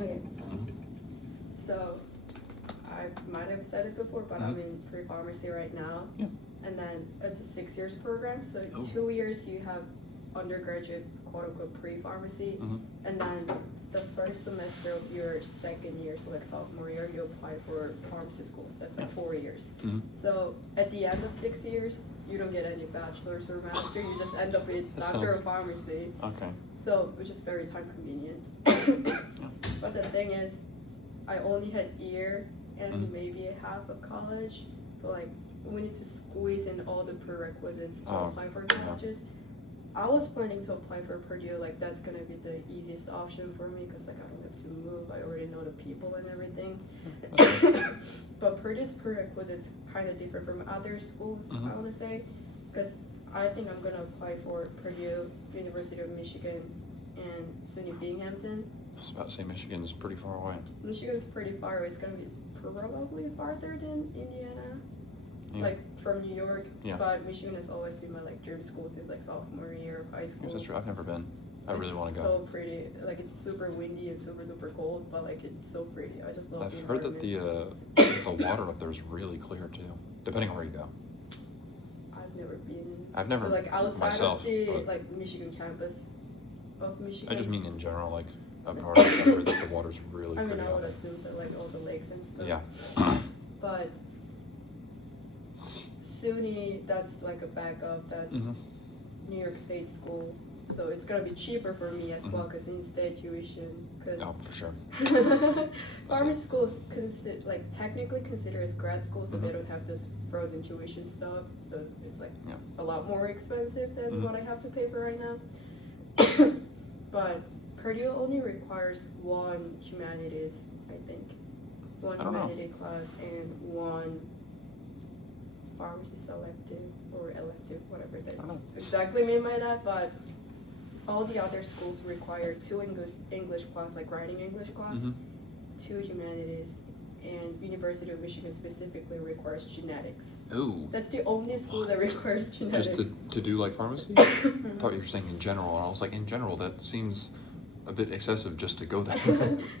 Okay. Mhm. So I might have said it before, but I'm in pre-pharmacy right now. Yeah. And then it's a 6 years program. So Oh. 2 years you have undergraduate, quote unquote, pre-pharmacy. Mhm. And then the first semester of your second year, so like sophomore year, you apply for pharmacy schools. That's like 4 years. Mhm. So at the end of 6 years, you don't get any bachelor's or master. You just end up with That doctor of sounds- pharmacy. Okay. So, which is very time convenient. But the thing is, I only had year and Mhm. maybe a half of college. So like, we need to squeeze in all the prerequisites to Oh, apply for yeah. colleges. I was planning to apply for Purdue, like that's gonna be the easiest option for me because like I don't have to move, I already know the people and everything. But Purdue's prerequisites kind of different from other schools, Mhm. I wanna say, because I think I'm gonna apply for Purdue, University of Michigan, and SUNY Binghamton. I was about to say Michigan's pretty far away. Michigan's pretty far away, it's gonna be probably farther than Indiana. Yeah. Like from New York, Yeah. but Michigan has always been my like dream school since like sophomore year of high I guess school. that's true. I've never been. I really want to It's go. so pretty. Like it's super windy and super duper cold, but like it's so pretty. I just love I've the heard that environment. the water up there is really clear too, depending on where you go. I've never been. I've never so, like outside myself, of the but- like Michigan campus of Michigan. I just mean in general, like up north, I've heard that the water's really I mean, pretty I would out. assume so, like all the lakes and stuff. Yeah. But SUNY, that's like a backup. That's Mhm. New York State school, so it's gonna be cheaper for me as well Mhm. because in-state tuition. Cause Oh, for sure. pharmacy schools like technically considered as grad school, so they Mhm. don't have this frozen tuition stuff. So it's like Yeah. a lot more expensive than Mhm. what I have to pay for right now. But Purdue only requires one humanities, I think, one I don't know. humanity class and one pharmacy selective or elective, whatever they I don't know. exactly mean by that. But all the other schools require 2 English class, like writing English class, Mhm. 2 humanities, and University of Michigan specifically requires genetics. Ooh. That's the only school that requires genetics. Just to do like pharmacy? I thought you were saying in general, and I was like, in general, that seems a bit excessive just to go there.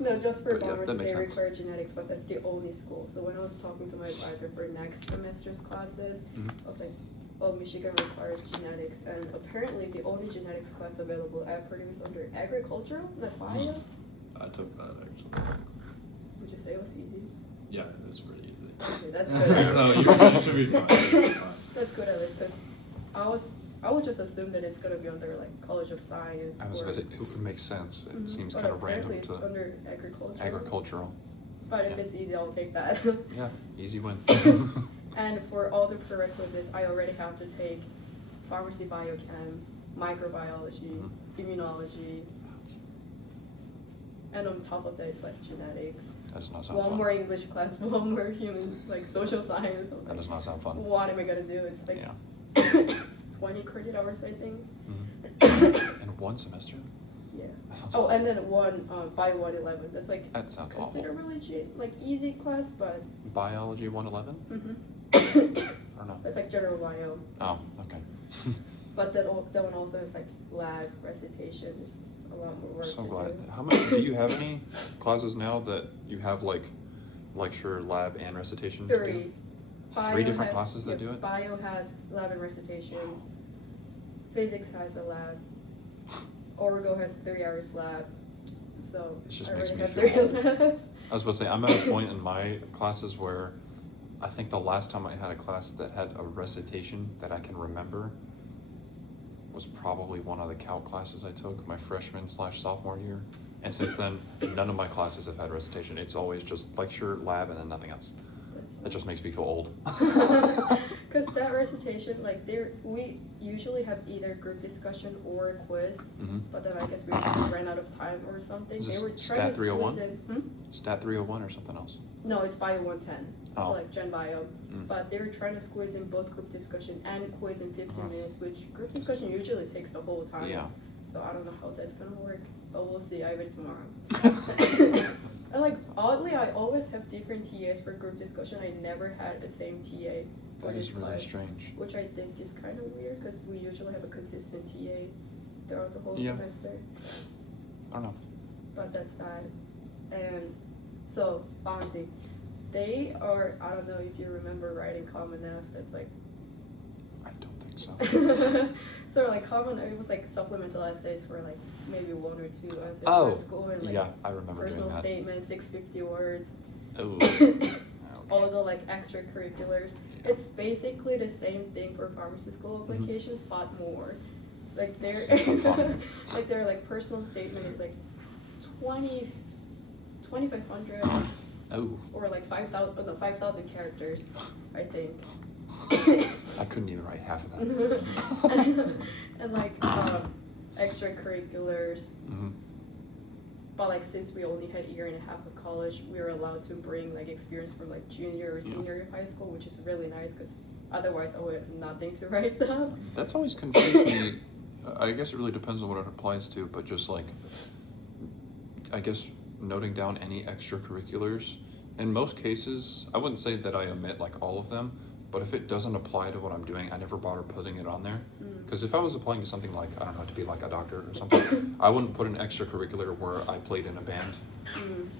No, just for But yeah, that pharmacy makes they sense. require genetics, but that's the only school. So when I was talking to my advisor for next semester's classes, Mhm. I was like, oh, Michigan requires genetics, and apparently the only genetics class available at Purdue is under agricultural, not bio. I took that actually. Would you say it was easy? Yeah, it was pretty easy. Okay, that's good. So you should be fine. You'll be fine. That's good at least, because I would just assume that it's gonna be under like College of Science. I was or, gonna say, it would make sense. It Mhm, seems but kind of random apparently it's to under agricultural. agricultural. But if yeah. it's easy, I'll take that. Yeah, easy win. And for all the prerequisites, I already have to take pharmacy biochem, microbiology, Mhm. immunology, and on top of that, it's like genetics. That does not sound One fun. more English class, one more human, like social science. I was That like, does not sound fun. what am I gonna do? It's like Yeah. 20 credit hours, I think. Mhm. In one semester? Yeah. That sounds Oh, awful. and then one Bio 111. That's like That sounds awful. considered really like easy class, but Biology 111? mhm. I don't know. That's like general bio. Oh, okay. But that one also has like lab recitation. There's a lot more work So to glad. do. How many do you have any classes now that you have like lecture, lab, and recitation? to do? 3. Three different has- classes that yeah, do it? Bio has lab and recitation. Physics has a lab. Orgo has 3 hours lab. So It just I makes already me have feel 3 old. labs. I was about to say, I'm at a point in my classes where I think the last time I had a class that had a recitation that I can remember was probably one of the calc classes I took my freshman/sophomore year. And since then, none of my classes have had recitation. It's always just lecture, lab, and then nothing else. That just makes me feel old. Because that recitation, like we usually have either group discussion or a quiz, Mm-hmm. but then I guess we ran out of time or something. Is They this were trying Stat to 301? squeeze in. Stat 301 or something else? No, it's Bio 110. Oh. So like Gen Bio. Mm. But they were trying to squeeze in both group discussion and quiz in 15 Uh-huh. minutes, which group discussion usually takes the whole time. Yeah. So I don't know how that's gonna work, but we'll see. I read tomorrow. And like oddly, I always have different TAs for group discussion. I never had the same TA for That this is really class, strange. which I think is kind of weird because we usually have a consistent TA throughout the whole Yeah. semester. I don't know. But that's that. And so pharmacy, they are, I don't know if you remember writing Common Ass, that's like I don't think so. so like it was like supplemental essays for like maybe 1 or 2 essays Oh, for school, and like yeah, I remember doing personal that. statements, 650 words, Oh, all the like extracurriculars. It's basically the same thing for pharmacy school applications, but more. Like their That's so fun. like their like personal statement is like 2,500 Oh, or like 5,000, oh no, 5,000 characters, I think. I couldn't even write half of that. And like extracurriculars. Mhm. But like since we only had a year and a half of college, we were allowed to bring like experience from like junior or senior year of high school, which is really nice because otherwise I would have nothing to write down. That's always confused me. I guess it really depends on what it applies to, but just like, I guess noting down any extracurriculars. In most cases, I wouldn't say that I omit like all of them, but if it doesn't apply to what I'm doing, I never bother putting it on there. Because if I was applying to something like, I don't know, to be like a doctor or something, I wouldn't put an extracurricular where I played in a band.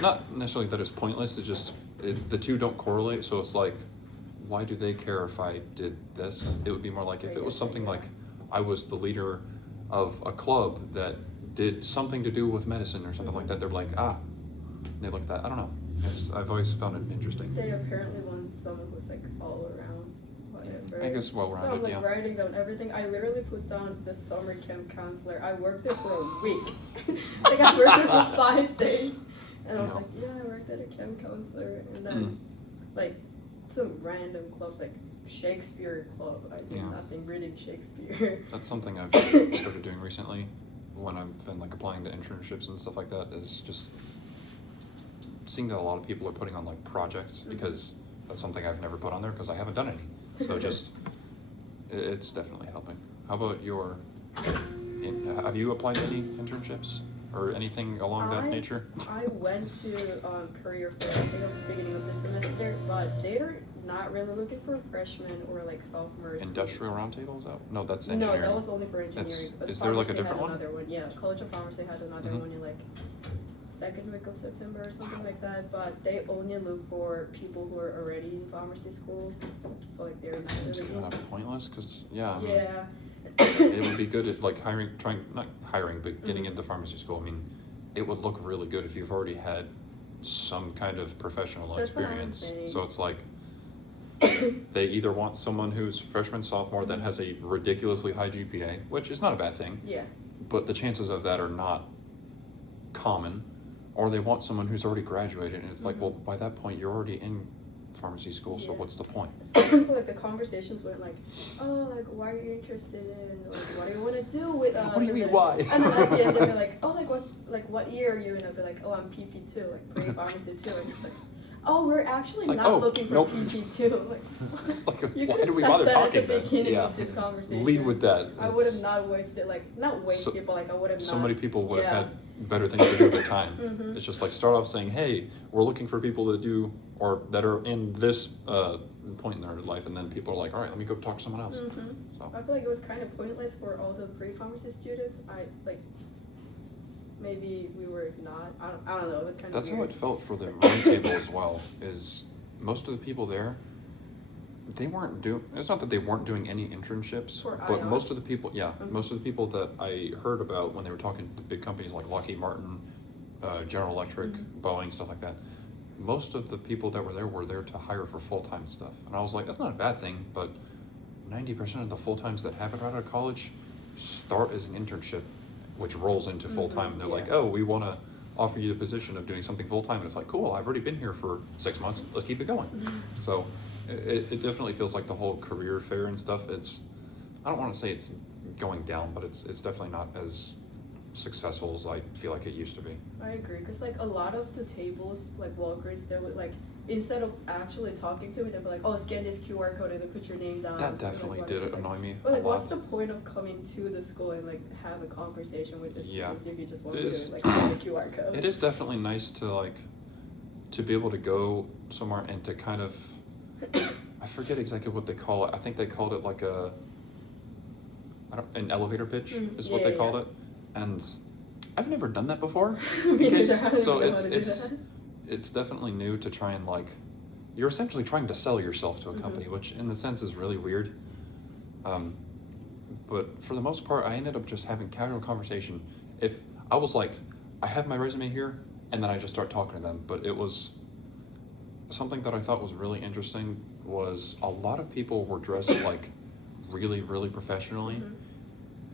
Not necessarily that it's pointless, it's just, the two don't correlate, so it's like, why do they care if I did this? It would be more like if it was something like I was the leader of a club that did something to do with medicine or something like that, they're like, they look at that. I don't know. I've always found it interesting. They apparently want someone who's like all around, whatever. I guess So I'm well-rounded, like yeah. writing down everything. I literally put down the summer camp counselor. I worked there for a week. Like I worked there for 5 days, and I was No. like, yeah, I worked at a camp counselor, and then like some random clubs like Shakespeare Club. I did Yeah. nothing reading Shakespeare. That's something I've started doing recently when I've been like applying to internships and stuff like that, is just seeing that a lot of people are putting on like projects, because that's something I've never put on there because I haven't done any. So just, it's definitely helping. How about have you applied to any internships or anything along that nature? I went to career fair, I think it was the beginning of the semester, but they're not really looking for freshmen or like sophomores. Industrial Roundtable, is that? No, that's No, engineering. that was only for engineering. But is there like a pharmacy different had one? another one? Yeah, College of Pharmacy had another Mhm. one in like 2nd week of September or something like that. But they only look for people who are already in pharmacy school. So like they're That seems really kind of pointless, because yeah, I mean, yeah. it would be good at like not hiring, but getting Mhm. into pharmacy school. I mean, it would look really good if you've already had some kind of professional That's what I'm experience. saying. So it's like, they either want someone who's freshman, sophomore that has a ridiculously high GPA, which is not a bad thing, Yeah. but the chances of that are not common, or they want someone who's already graduated, and it's like, well, by that point you're already in pharmacy school, so Yeah. what's the point? So like the conversations went like, oh, like why are you interested in, like what do you want to do with us? What do you And mean, then- why? And then at the end they'll be like, oh, like what year are you in? I'll be like, oh, I'm PP2, like pre-pharmacy 2, and it's like, oh, we're actually It's like, not oh, looking for nope. PP2. Like, It's like, you why could've do we said bother that talking at the then? beginning Yeah. of this conversation. Lead with that. I would have It's- not wasted, like, not wasted, but like I would have not. so many people would yeah. have had better things to do with their time. Mhm. It's just like, start off saying, hey, we're looking for people to do, or that are in this point in their life, and then people are like, all right, let me go talk to someone else. Mhm. So I feel like it was kind of pointless for all the pre-pharmacy students. Maybe we were not. I don't know. It was kind of that's how weird. it felt for the roundtable as well, is most of the people there, they weren't doing, it's not that they weren't doing any internships, For but IR. most of the people, Mhm. most of the people that I heard about when they were talking to big companies like Lockheed Martin, General Electric, Mhm. Boeing, stuff like that, most of the people that were there to hire for full-time stuff. And I was like, that's not a bad thing, but 90% of the full-times that happen right out of college start as an internship, which rolls into full-time. And they're like, yeah. oh, we want to offer you the position of doing something full-time. And it's like, cool, I've already been here for 6 months. Let's keep it going. So it definitely feels like the whole career fair and stuff, I don't want to say it's going down, but it's definitely not as successful as I feel like it used to be. I agree, because like a lot of the tables, like Walgreens, they would like, instead of actually talking to me, they'd be like, oh, scan this QR code and then put your name down. That And, definitely like, did whatever. annoy me But like, a lot. what's the point of coming to the school and like have a conversation with the Yeah. students if you just want It to is- like scan the QR code? It is definitely nice to be able to go somewhere and to kind of, I forget exactly what they call it. I think they called it like an elevator pitch is what yeah, they called yeah. it. And I've never done that before. Me Because- neither. I don't so know it's how to do it's that. it's definitely new to try and like, you're essentially trying to sell yourself to a company, which in the sense is really weird. But for the most part, I ended up just having casual conversation. If I was like, I have my resume here, and then I just start talking to them. But it was something that I thought was really interesting was a lot of people were dressed like really, really professionally. Mhm.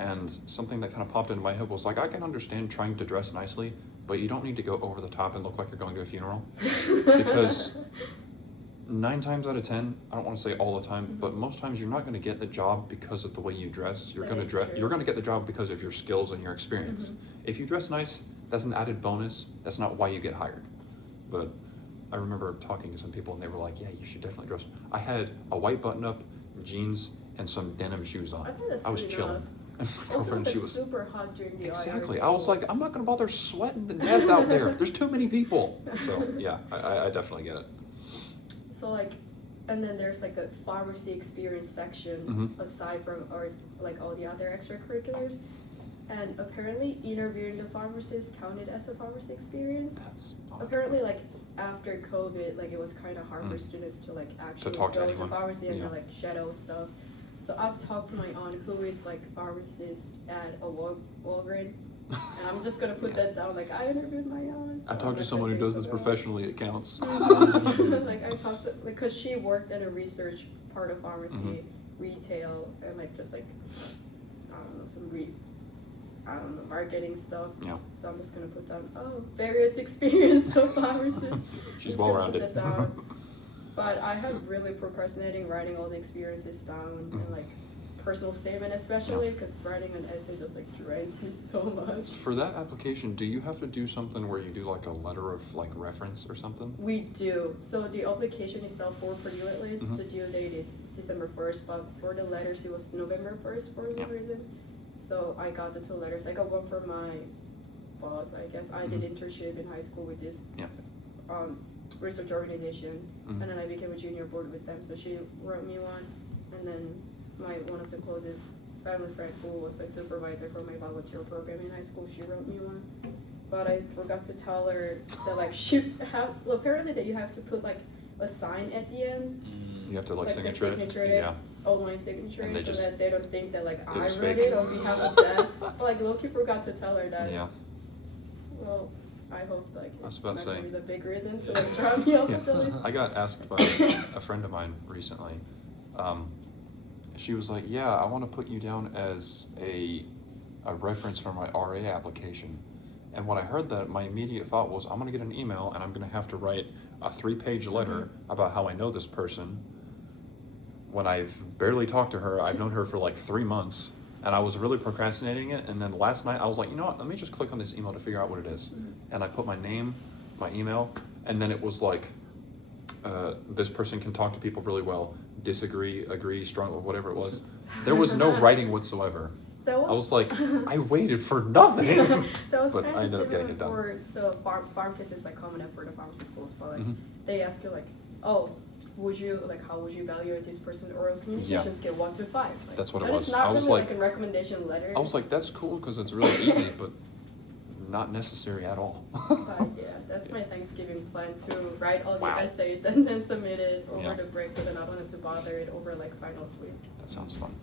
And something that kind of popped into my head was like, I can understand trying to dress nicely, but you don't need to go over the top and look like you're going to a funeral. Because 9 times out of 10, I don't want to say all the time, but most times you're not going to get the job because of the way you dress. You're That going to is dress. true. You're going to get the job because of your skills and your experience. If you dress nice, that's an added bonus. That's not why you get hired. But I remember talking to some people and they were like, "Yeah, you should definitely dress." I had a white button-up, jeans, and some denim shoes on. I think that's I was really chilling. enough. And my Also, girlfriend, it's she like was super hot during the exactly. IR I was like, tables. I'm not gonna bother sweating to death out there. There's too many people. So yeah, I definitely get it. So like, and then there's like a pharmacy experience section Mhm. aside from or like all the other extracurriculars, and apparently interviewing the pharmacist counted as a pharmacy experience. That's Apparently, like after COVID, like it was kind of hard for students to like actually talk to go anyone. pharmacy and Yeah. then like shadow stuff. So I've talked to my aunt who is like pharmacist at a Walgreens, and I'm just gonna put that down. Like I interviewed my aunt. I on, talked to like, someone who the does this same program. professionally. It counts. Like I talked to, like, cause she worked in a research part of pharmacy, retail, and like just like I don't know marketing stuff. Yeah. So I'm just gonna put down various experience of pharmacists. She's Just well gonna put rounded. that down. But I have really procrastinating writing all the experiences down and like personal statement, especially because writing an essay just like drains me so much. For that application, do you have to do something where you do like a letter of like reference or something? We do. So the application itself for Purdue at least, Mhm. the due date is December 1st, but for the letters it was November 1st for some Yeah. reason. So I got the 2 letters. I got one from my boss, I guess. I did internship in high school with this Yeah. research organization, Mhm. and then I became a junior board with them. So she wrote me one, and then one of the closest family friend who was a supervisor for my volunteer program in high school, she wrote me one. But I forgot to tell her that like apparently that you have to put like a sign at the end, You have to like like the signature it. signature it. Yeah. online signature, And they so just- that they don't think that like I was wrote fake. it on behalf of them. But like Loki forgot to tell her that. Yeah. Well, I hope like I was it's about not to gonna say. be the big reason to like drop me off Yeah. of the list. I got asked by a friend of mine recently. She was like, "Yeah, I want to put you down as a reference for my RA application." And when I heard that, my immediate thought was, I'm gonna get an email and I'm gonna have to write a 3-page letter about how I know this person. When I've barely talked to her, I've known her for like 3 months, and I was really procrastinating it. And then last night, I was like, you know what? Let me just click on this email to figure out what it is. And I put my name, my email, and then it was like, this person can talk to people really well. Disagree, agree, strong, whatever it was. There was no writing whatsoever. That I was like, I waited for nothing. That was But kind I of ended up getting similar it done. for the farm kids is like common up for the pharmacy schools, but like Mhm. they ask you like, oh, would you like how would you evaluate this person oral communication scale 1 to 5? Like, That's what it that was. is not I was really like- like a recommendation letter. I was like, that's cool because it's really easy, but not necessary at all. But yeah, that's my Thanksgiving plan to write all the Wow. essays and then submit it over Yeah. the break so that I don't have to bother it over like finals week. That sounds fun.